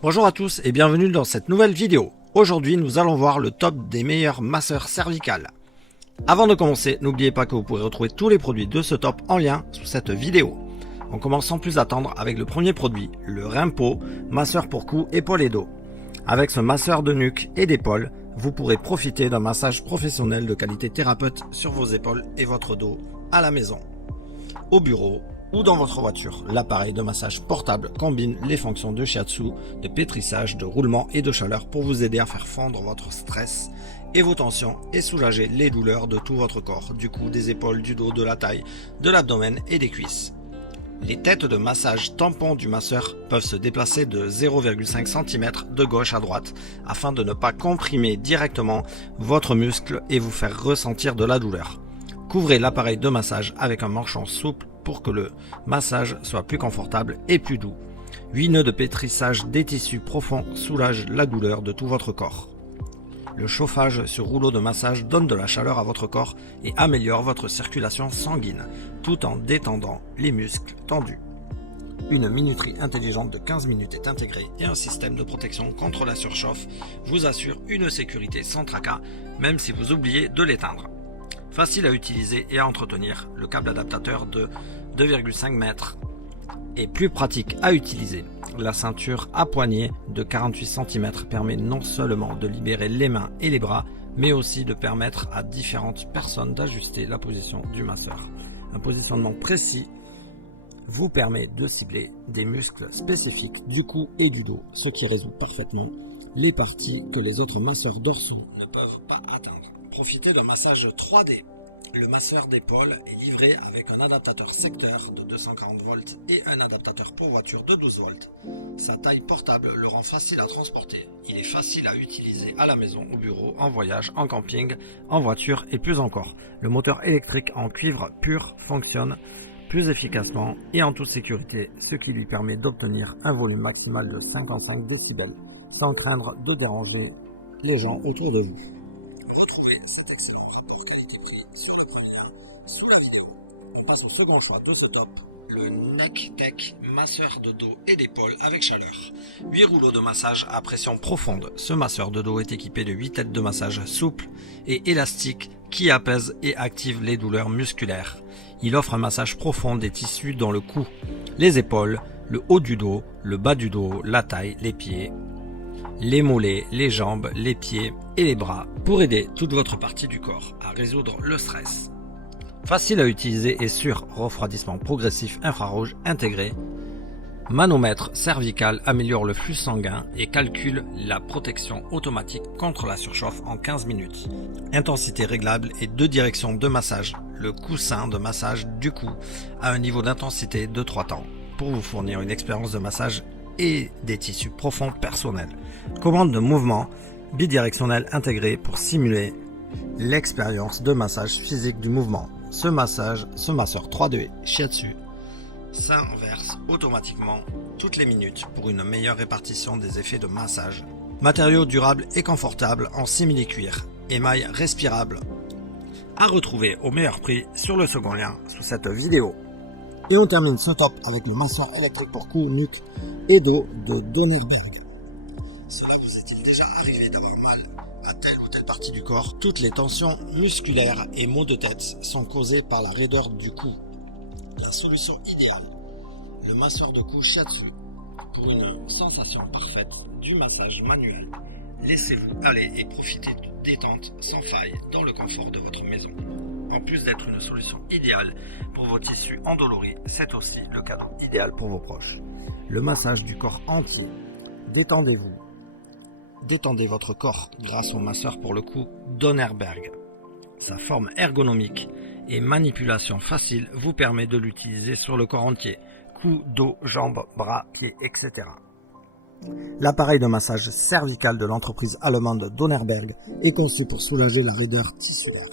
Bonjour à tous et bienvenue dans cette nouvelle vidéo. Aujourd'hui, nous allons voir le top des meilleurs masseurs cervicales. Avant de commencer, n'oubliez pas que vous pourrez retrouver tous les produits de ce top en lien sous cette vidéo. On commence sans plus attendre avec le premier produit, le Rimpo, masseur pour cou, épaules et dos. Avec ce masseur de nuque et d'épaule, vous pourrez profiter d'un massage professionnel de qualité thérapeute sur vos épaules et votre dos à la maison, au bureau ou dans votre voiture. L'appareil de massage portable combine les fonctions de shiatsu, de pétrissage, de roulement et de chaleur pour vous aider à faire fondre votre stress et vos tensions et soulager les douleurs de tout votre corps, du cou, des épaules, du dos, de la taille, de l'abdomen et des cuisses. Les têtes de massage tampon du masseur peuvent se déplacer de 0,5 cm de gauche à droite afin de ne pas comprimer directement votre muscle et vous faire ressentir de la douleur. Couvrez l'appareil de massage avec un manchon souple pour que le massage soit plus confortable et plus doux. 8 nœuds de pétrissage des tissus profonds soulagent la douleur de tout votre corps. Le chauffage sur rouleau de massage donne de la chaleur à votre corps et améliore votre circulation sanguine, tout en détendant les muscles tendus. Une minuterie intelligente de 15 minutes est intégrée et un système de protection contre la surchauffe vous assure une sécurité sans tracas, même si vous oubliez de l'éteindre. Facile à utiliser et à entretenir, le câble adaptateur de 2,5 mètres est plus pratique à utiliser. La ceinture à poignée de 48 cm permet non seulement de libérer les mains et les bras, mais aussi de permettre à différentes personnes d'ajuster la position du masseur. Un positionnement précis vous permet de cibler des muscles spécifiques du cou et du dos, ce qui résout parfaitement les parties que les autres masseurs dorsaux ne peuvent pas atteindre. Profitez d'un massage 3D. Le masseur d'épaule est livré avec un adaptateur secteur de 240 volts et un adaptateur pour voiture de 12 volts. Sa taille portable le rend facile à transporter. Il est facile à utiliser à la maison, au bureau, en voyage, en camping, en voiture et plus encore. Le moteur électrique en cuivre pur fonctionne plus efficacement et en toute sécurité, ce qui lui permet d'obtenir un volume maximal de 55 décibels sans craindre de déranger les gens autour de vous. Retrouvez cet excellent rapport qualité-prix sur le premier lien sous la vidéo. On passe au second choix de ce top, le Neck Tech masseur de dos et d'épaule avec chaleur. 8 rouleaux de massage à pression profonde. Ce masseur de dos est équipé de 8 têtes de massage souples et élastiques qui apaisent et activent les douleurs musculaires. Il offre un massage profond des tissus dans le cou, les épaules, le haut du dos, le bas du dos, la taille, les pieds, les mollets, les jambes, les pieds et les bras pour aider toute votre partie du corps à résoudre le stress. Facile à utiliser et sûr, refroidissement progressif infrarouge intégré. Manomètre cervical améliore le flux sanguin et calcule la protection automatique contre la surchauffe en 15 minutes. Intensité réglable et 2 directions de massage. Le coussin de massage du cou a un niveau d'intensité de 3 temps pour vous fournir une expérience de massage et des tissus profonds personnels. Commande de mouvement bidirectionnelle intégrée pour simuler l'expérience de massage physique du mouvement. Ce masseur 3D shiatsu s'inverse automatiquement toutes les minutes pour une meilleure répartition des effets de massage. Matériaux durables et confortables en simili-cuir, émail respirable. À retrouver au meilleur prix sur le second lien sous cette vidéo. Et on termine ce top avec le masseur électrique pour cou, nuque et dos de Donnerberg. Cela vous est-il déjà arrivé d'avoir mal à telle ou telle partie du corps? Toutes les tensions musculaires et maux de tête sont causés par la raideur du cou. La solution idéale, le masseur de cou shiatsu pour une sensation parfaite du massage manuel. Laissez-vous aller et profitez de détente sans faille dans le confort de votre maison. En plus d'être une solution idéale pour vos tissus endoloris, c'est aussi le cadeau idéal pour vos proches. Le massage du corps entier. Détendez-vous. Détendez votre corps grâce au masseur pour le cou Donnerberg. Sa forme ergonomique et manipulation facile vous permet de l'utiliser sur le corps entier, cou, dos, jambes, bras, pieds, etc. L'appareil de massage cervical de l'entreprise allemande Donnerberg est conçu pour soulager la raideur tissulaire,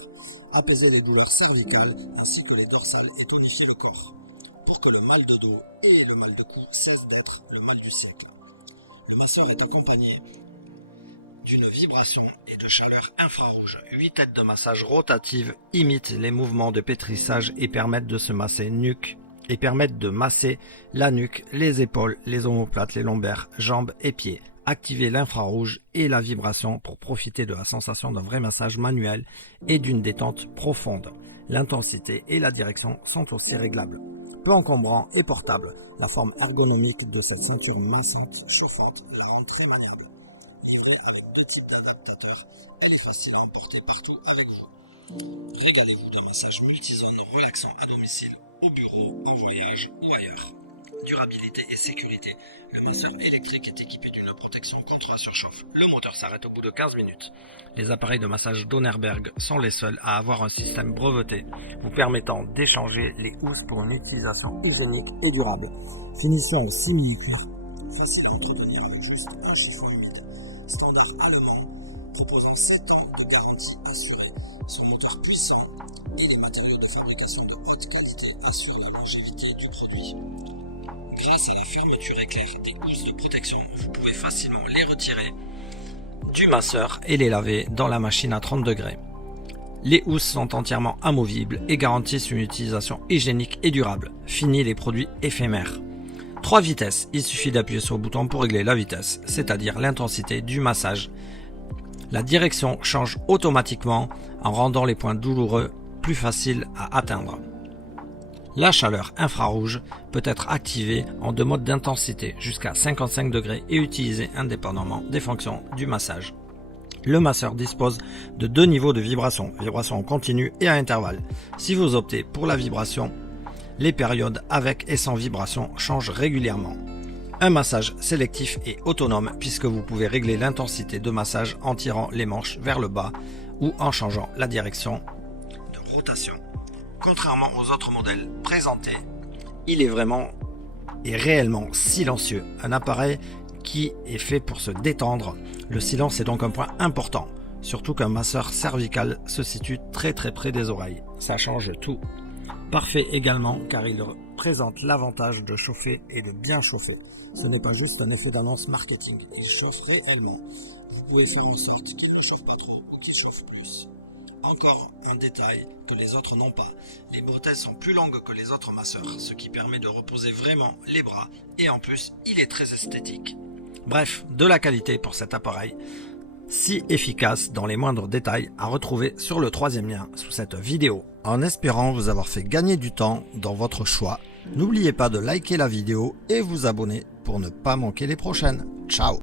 apaiser les douleurs cervicales ainsi que les dorsales et tonifier le corps, pour que le mal de dos et le mal de cou cessent d'être le mal du siècle. Le masseur est accompagné d'une vibration et de chaleur infrarouge. 8 têtes de massage rotatives imitent les mouvements de pétrissage et permettent de se masser nuque, et permettent de masser la nuque, les épaules, les omoplates, les lombaires, jambes et pieds. Activer l'infrarouge et la vibration pour profiter de la sensation d'un vrai massage manuel et d'une détente profonde. L'intensité et la direction sont aussi réglables. Peu encombrant et portable, la forme ergonomique de cette ceinture massante chauffante la rend très maniable. Livrée avec 2 types d'adaptateurs, elle est facile à emporter partout avec vous. Régalez-vous d'un massage multizone relaxant à domicile, au bureau, en voyage ou ailleurs. Durabilité et sécurité. Le masseur électrique est équipé d'une protection contre la surchauffe. Le moteur s'arrête au bout de 15 minutes. Les appareils de massage Donnerberg sont les seuls à avoir un système breveté vous permettant d'échanger les housses pour une utilisation hygiénique et durable. Finition en simili-cuir, facile à entretenir avec juste un chiffon humide. Standard allemand, proposant 7 ans de garantie assurée. Son moteur puissant et les matériaux de fabrication de haute qualité assurent la longévité du produit. Grâce à la fermeture éclair des housses de protection, vous pouvez facilement les retirer du masseur et les laver dans la machine à 30 degrés. Les housses sont entièrement amovibles et garantissent une utilisation hygiénique et durable. Fini les produits éphémères. 3 vitesses, il suffit d'appuyer sur le bouton pour régler la vitesse, c'est-à-dire l'intensité du massage. La direction change automatiquement en rendant les points douloureux plus faciles à atteindre. La chaleur infrarouge peut être activée en 2 modes d'intensité jusqu'à 55 degrés et utilisée indépendamment des fonctions du massage. Le masseur dispose de 2 niveaux de vibration en continu et à intervalles. Si vous optez pour la vibration, les périodes avec et sans vibration changent régulièrement. Un massage sélectif et autonome puisque vous pouvez régler l'intensité de massage en tirant les manches vers le bas ou en changeant la direction de rotation. Contrairement aux autres modèles présentés, il est vraiment et réellement silencieux. Un appareil qui est fait pour se détendre. Le silence est donc un point important, surtout qu'un masseur cervical se situe très près des oreilles. Ça change tout. Parfait également car il présente l'avantage de chauffer et de bien chauffer. Ce n'est pas juste un effet d'annonce marketing, il chauffe réellement. Vous pouvez faire en sorte qu'il ne chauffe pas trop ou qu'il chauffe plus. Encore un détail que les autres n'ont pas. Les bretelles sont plus longues que les autres masseurs, ce qui permet de reposer vraiment les bras et en plus, il est très esthétique. Bref, de la qualité pour cet appareil, si efficace dans les moindres détails à retrouver sur le 3e lien sous cette vidéo. En espérant vous avoir fait gagner du temps dans votre choix, n'oubliez pas de liker la vidéo et vous abonner pour ne pas manquer les prochaines. Ciao!